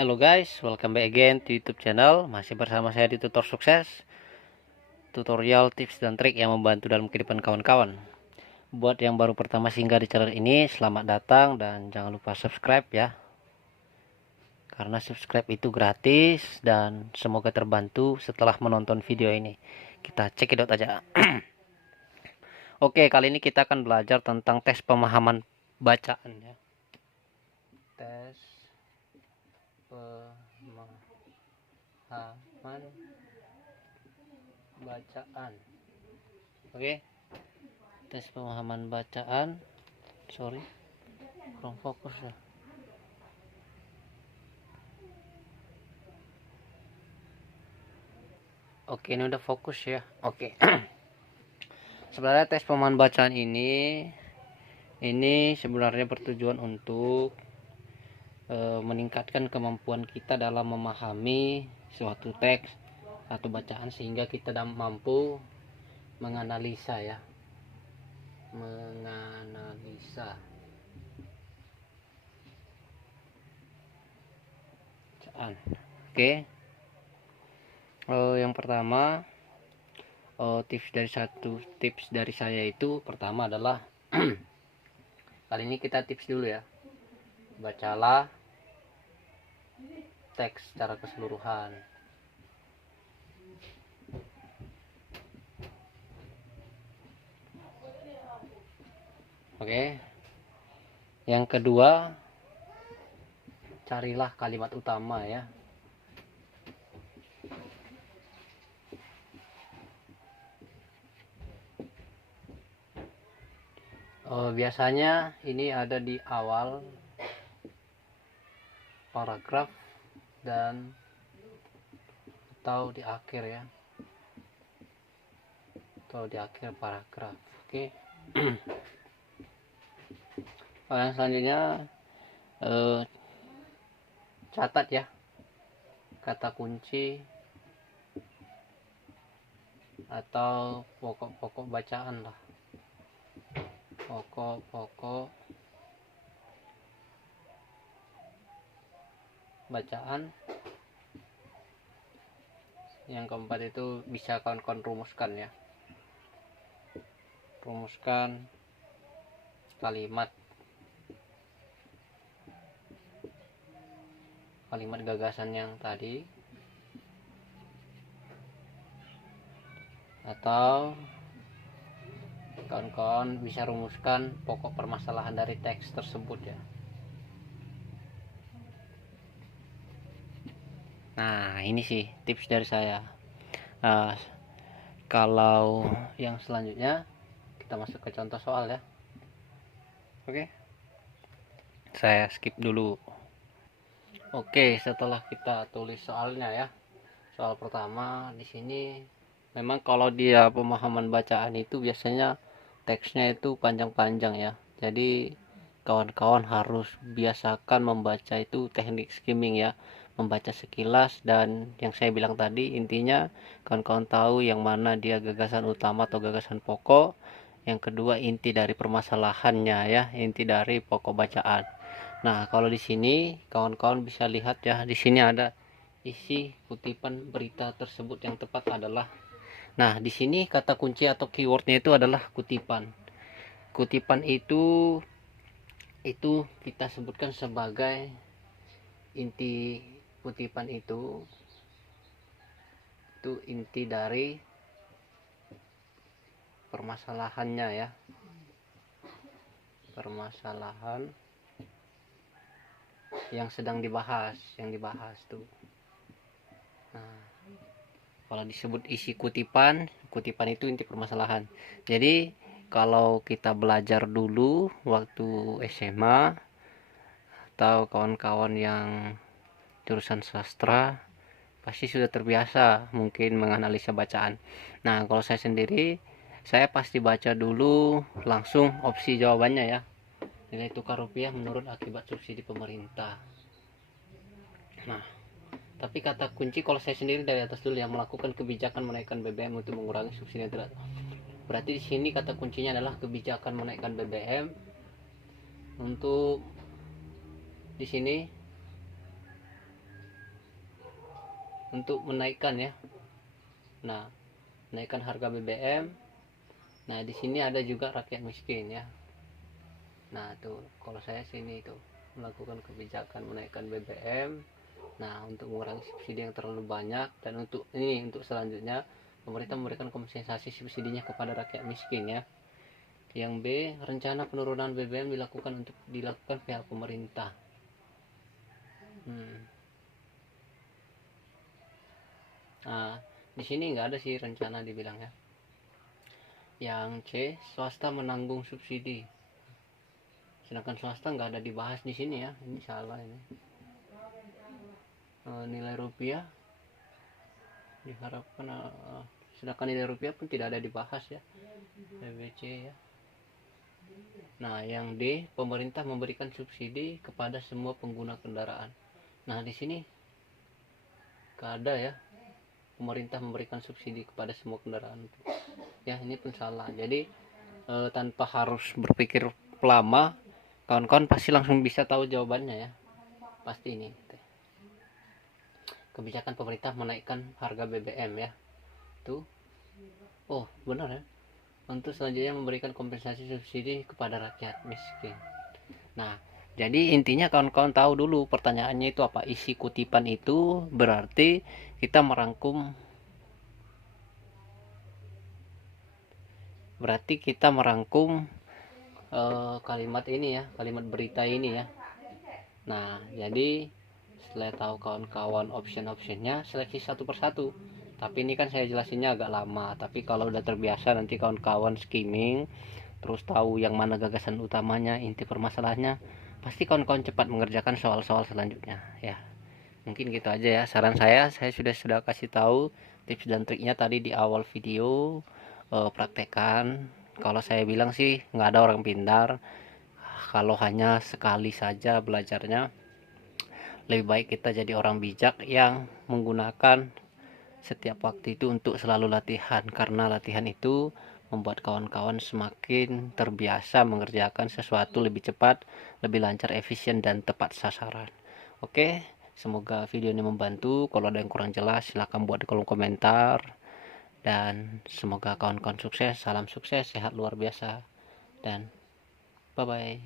Halo guys, welcome back again to YouTube channel. Masih bersama saya di Tutor Sukses. Tutorial, tips dan trik yang membantu dalam kehidupan kawan-kawan. Buat yang baru pertama singgah di channel ini, selamat datang dan jangan lupa subscribe ya. Karena subscribe itu gratis dan semoga terbantu setelah menonton video ini. Kita cekidot aja. Oke, kali ini kita akan belajar tentang tes pemahaman bacaan ya. Tes pemahaman bacaan. Oke, tes pemahaman bacaan. Sorry, kurang fokus ya. Oke, ini udah fokus ya. Oke. Sebenarnya tes pemahaman bacaan ini sebenarnya bertujuan untuk meningkatkan kemampuan kita dalam memahami suatu teks atau bacaan sehingga kita mampu menganalisa ya. Menganalisa bacaan. Oke. Yang pertama, tips dari saya itu pertama adalah kali ini kita tips dulu ya. Bacalah teks secara keseluruhan. Oke. Yang kedua, carilah kalimat utama ya. Biasanya ini ada di awal paragraf dan atau di akhir ya, atau di akhir paragraf. Oke. Yang selanjutnya catat ya kata kunci atau pokok-pokok bacaan lah, pokok-pokok bacaan. Yang keempat itu bisa kawan-kawan rumuskan ya, rumuskan kalimat gagasan yang tadi, atau kawan-kawan bisa rumuskan pokok permasalahan dari teks tersebut ya. Nah, ini sih tips dari saya. Nah, kalau yang selanjutnya kita masuk ke contoh soal ya. Oke. Saya skip dulu. Oke, setelah kita tulis soalnya ya. Soal pertama di sini memang kalau dia pemahaman bacaan itu biasanya teksnya itu panjang-panjang ya. Jadi kawan-kawan harus biasakan membaca itu teknik skimming ya, membaca sekilas, dan yang saya bilang tadi intinya kawan-kawan tahu yang mana dia gagasan utama atau gagasan pokok, yang kedua inti dari permasalahannya ya, inti dari pokok bacaan. Nah, kalau di sini kawan-kawan bisa lihat ya, di sini ada isi kutipan berita tersebut yang tepat adalah. Nah, di sini kata kunci atau keywordnya itu adalah kutipan. Kutipan itu kita sebutkan sebagai inti kutipan itu inti dari permasalahannya ya, permasalahan yang sedang dibahas, tuh. Nah, kalau disebut isi kutipan itu inti permasalahan. Jadi kalau kita belajar dulu waktu SMA atau kawan-kawan yang jurusan sastra pasti sudah terbiasa mungkin menganalisa bacaan. Nah, kalau saya sendiri, saya pasti baca dulu langsung opsi jawabannya ya. Nilai tukar rupiah menurut akibat subsidi pemerintah. Nah, tapi kata kunci kalau saya sendiri dari atas dulu, yang melakukan kebijakan menaikkan BBM untuk mengurangi subsidi yang tidak. Berarti di sini kata kuncinya adalah kebijakan menaikkan BBM untuk di sini untuk menaikkan ya. Nah, menaikkan harga BBM. Nah, di sini ada juga rakyat miskin ya. Nah, tuh kalau saya sini itu melakukan kebijakan menaikkan BBM. Nah, untuk mengurangi subsidi yang terlalu banyak, dan untuk selanjutnya pemerintah memberikan kompensasi subsidinya kepada rakyat miskin ya. Yang B, rencana penurunan BBM dilakukan pihak pemerintah. Nah, di sini nggak ada sih rencana dibilangnya. Yang C, swasta menanggung subsidi. Sedangkan swasta nggak ada dibahas di sini ya. Ini salah ini. Nilai rupiah diharapkan, sedangkan nilai rupiah pun tidak ada dibahas ya. BBC ya. Nah, yang D, pemerintah memberikan subsidi kepada semua pengguna kendaraan. Nah, di sini nggak ada ya, pemerintah memberikan subsidi kepada semua kendaraan. Ya, ini pun salah. Jadi tanpa harus berpikir lama, kawan-kawan pasti langsung bisa tahu jawabannya ya. Pasti ini. Kebijakan pemerintah menaikkan harga BBM ya. Tuh. Oh, benar ya. Untuk selanjutnya memberikan kompensasi subsidi kepada rakyat miskin. Nah, jadi intinya kawan-kawan tahu dulu pertanyaannya itu apa. Isi kutipan itu berarti kita merangkum kalimat ini ya, kalimat berita ini ya. Nah, jadi setelah tahu kawan-kawan option-optionnya, seleksi satu persatu. Tapi ini kan saya jelasinnya agak lama, tapi kalau udah terbiasa nanti kawan-kawan skimming terus tahu yang mana gagasan utamanya, inti permasalahannya, pasti kawan-kawan cepat mengerjakan soal-soal selanjutnya ya. Mungkin gitu aja ya saran saya sudah kasih tahu tips dan triknya tadi di awal video. Praktekkan. Kalau saya bilang sih nggak ada orang pintar kalau hanya sekali saja belajarnya. Lebih baik kita jadi orang bijak yang menggunakan setiap waktu itu untuk selalu latihan, karena latihan itu membuat kawan-kawan semakin terbiasa mengerjakan sesuatu lebih cepat, lebih lancar, efisien, dan tepat sasaran. Oke, semoga video ini membantu. Kalau ada yang kurang jelas silahkan buat di kolom komentar, dan semoga kawan-kawan sukses. Salam sukses, sehat luar biasa, dan bye bye.